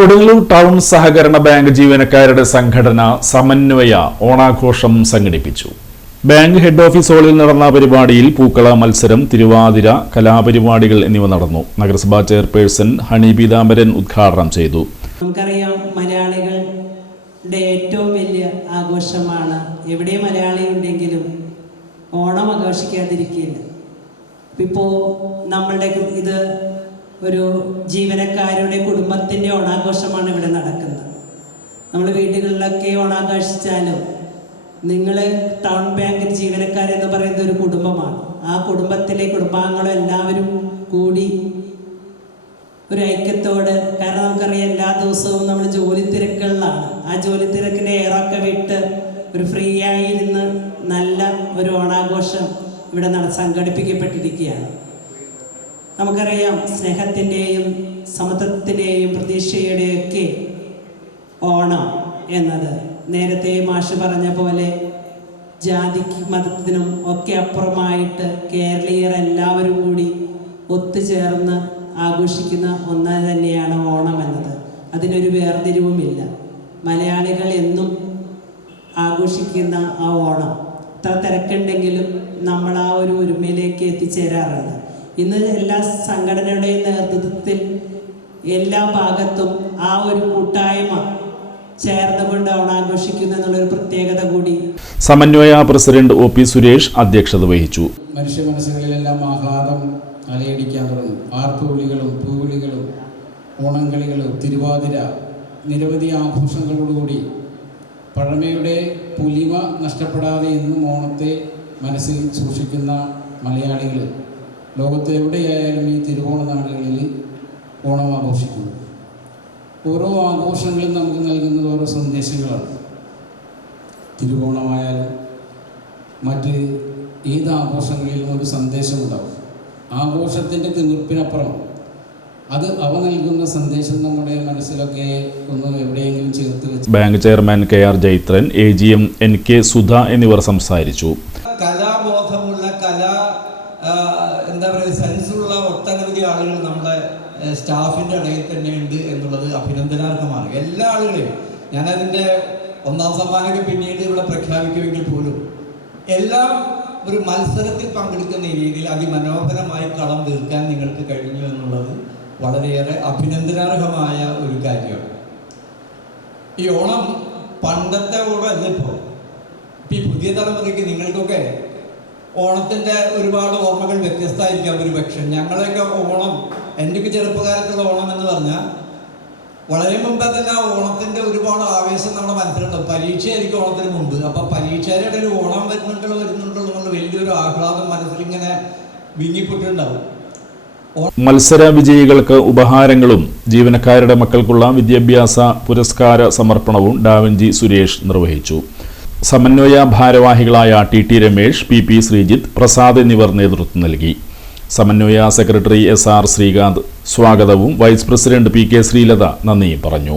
Kodungallur town സഹകരണ bank ജീവനക്കാരുടെ സംഘടന സമന്വയ ഓണാഘോഷം സംഘടിപ്പിച്ചു. ബാങ്ക് ഹെഡ് ഓഫീസ് ഹാളിൽ നടന്ന പരിപാടിയിൽ പൂക്കള മത്സരം, തിരുവാതിര, കലാപരിപാടികൾ എന്നിവ നടന്നു. നഗരസഭാ ചെയർപേഴ്സൺ ഹണി പീതാംബരൻ ഉദ്ഘാടനം ചെയ്തു. നമുക്കറിയാം, മലയാളികളുടെ ഏറ്റവും വലിയ ആഘോഷമാണ്. എവിടെ മലയാളി ഉണ്ടെങ്കിലും ഓണം ആഘോഷിക്കാതിരിക്കില്ല. ഇപ്പോൾ നമ്മളുടെ ഇത് ഒരു ജീവനക്കാരുടെ കുടുംബത്തിൻ്റെ ഓണാഘോഷമാണ് ഇവിടെ നടക്കുന്നത്. നമ്മൾ വീടുകളിലൊക്കെ ഓണാഘോഷിച്ചാലും നിങ്ങൾ ടൗൺ ബാങ്ക് ജീവനക്കാരെന്ന് പറയുന്ന ഒരു കുടുംബമാണ്. ആ കുടുംബത്തിലെ കുടുംബാംഗങ്ങളും എല്ലാവരും കൂടി ഒരു ഐക്യത്തോട്, കാരണം നമുക്കറിയാം എല്ലാ ദിവസവും നമ്മൾ ജോലി തിരക്കുകളിലാണ്. ആ ജോലി തിരക്കിനെ ഏറൊക്കെ വിട്ട് ഒരു ഫ്രീ ആയിരുന്ന് നല്ല ഒരു ഓണാഘോഷം ഇവിടെ സംഘടിപ്പിക്കപ്പെട്ടിരിക്കുകയാണ്. നമുക്കറിയാം, സ്നേഹത്തിൻ്റെയും സമത്വത്തിൻ്റെയും പ്രതീക്ഷയുടെയൊക്കെ ഓണം എന്നത് നേരത്തെ മാഷ് പറഞ്ഞ പോലെ ജാതിക്കും മതത്തിനും ഒക്കെ അപ്പുറമായിട്ട് കേരളീയർ എല്ലാവരും കൂടി ഒത്തുചേർന്ന് ആഘോഷിക്കുന്ന ഒന്ന് തന്നെയാണ് ഓണം എന്നത്. അതിനൊരു വേർതിരിവുമില്ല. മലയാളികൾ എന്നും ആഘോഷിക്കുന്ന ആ ഓണം എത്ര തിരക്കുണ്ടെങ്കിലും നമ്മൾ ആ ഒരു ഒരുമയിലേക്ക് എത്തിച്ചേരാറുണ്ട്. ഇന്ന് എല്ലാ സംഘടനയുടെയും നേതൃത്വത്തിൽ എല്ലാ ഭാഗത്തും ആ ഒരു കൂട്ടായ്മ ചേർന്നുകൊണ്ട് ഓണാഘോഷിക്കുന്നു എന്നുള്ളൊരു പ്രത്യേകത കൂടി. സമന്വയ പ്രസിഡന്റ് ഒ പി സുരേഷ് അധ്യക്ഷത വഹിച്ചു. മനുഷ്യ മനസ്സുകളിലെല്ലാം ആഹ്ലാദം അലയടിക്കാൻ തുടങ്ങും. ആർപ്പുവിളികളും പൂവിളികളും ഓണംകളികളും തിരുവാതിര, നിരവധി ആഘോഷങ്ങളോടുകൂടി പഴമയുടെ പുലിമ നഷ്ടപ്പെടാതെ എന്നും ഓണത്തെ മനസ്സിൽ സൂക്ഷിക്കുന്ന മലയാളികൾ ലോകത്ത് എവിടെയായാലും ഈ തിരുവോണ നാടുകളിൽ ഓണം ആഘോഷിക്കുന്നു. ഓരോ ആഘോഷങ്ങളും നമുക്ക് നൽകുന്നത് ഓരോ സന്ദേശങ്ങളാണ്. തിരുവോണമായാലും മറ്റ് ഏത് ആഘോഷങ്ങളിലും ഒരു സന്ദേശമുണ്ടാവും. ആഘോഷത്തിൻ്റെ തിമിർപ്പിനപ്പുറം അത് അവ നൽകുന്ന സന്ദേശം നമ്മുടെ മനസ്സിലൊക്കെ ഒന്ന് എവിടെയെങ്കിലും ചേർത്ത് വെച്ച്. Bank chairman K R. Jaithran, AGM NK Sudha എന്നിവർ സംസാരിച്ചു. കലാബോധമുള്ള എന്താ പറയുക, സെൻസുള്ള ഒട്ടനവധി ആളുകൾ നമ്മുടെ സ്റ്റാഫിൻ്റെ ഇടയിൽ തന്നെ ഉണ്ട് എന്നുള്ളത് അഭിനന്ദനാർഹമാണ്. എല്ലാ ആളുകളെയും ഞാനതിൻ്റെ ഒന്നാം സമ്മാനമൊക്കെ പിന്നീട് ഇവിടെ പ്രഖ്യാപിക്കുമെങ്കിൽ പോലും എല്ലാം ഒരു മത്സരത്തിൽ പങ്കെടുക്കുന്ന രീതിയിൽ അതിമനോഹരമായി കളം തീർക്കാൻ നിങ്ങൾക്ക് കഴിഞ്ഞു എന്നുള്ളത് വളരെയേറെ അഭിനന്ദനാർഹമായ ഒരു കാര്യമാണ്. ഈ ഓണം പണ്ടത്തെ ഓണമല്ല. ഇപ്പോൾ ഈ പുതിയ തലമുറയ്ക്ക് നിങ്ങൾക്കൊക്കെ ഓണത്തിൻ്റെ ഒരുപാട് ഓർമ്മകൾ വ്യത്യസ്തമായിരിക്കാം. ഒരു പക്ഷേ ഞങ്ങളെയൊക്കെ ഓണം, എൻ്റെയൊക്കെ ചെറുപ്പകാലത്തുള്ള ഓണം എന്ന് പറഞ്ഞാൽ വളരെ മുമ്പേ തന്നെ ഓണത്തിൻ്റെ ഒരുപാട് ആവേശം നമ്മുടെ മനസ്സിലുണ്ടാവും. പരീക്ഷയായിരിക്കും ഓണത്തിന് മുമ്പ്. അപ്പം പരീക്ഷയുടെ ഒരു ഓണം വരുന്നുണ്ടല്ലോ എന്നുള്ള വലിയൊരു ആഹ്ലാദം മനസ്സിലിങ്ങനെ വിങ്ങിപ്പെട്ടിട്ടുണ്ടാവും. മത്സര വിജയികൾക്ക് ഉപഹാരങ്ങളും ജീവനക്കാരുടെ മക്കൾക്കുള്ള വിദ്യാഭ്യാസ പുരസ്കാര സമർപ്പണവും ഡാവിഞ്ചി സുരേഷ് നിർവഹിച്ചു. സമന്വയ ഭാരവാഹികളായ ടി രമേഷ്, പി ശ്രീജിത്ത്, പ്രസാദ് എന്നിവർ നേതൃത്വം നൽകി. സമന്വയ സെക്രട്ടറി SR ശ്രീകാന്ത് സ്വാഗതവും വൈസ് പ്രസിഡന്റ് PK ശ്രീലത നന്ദിയും പറഞ്ഞു.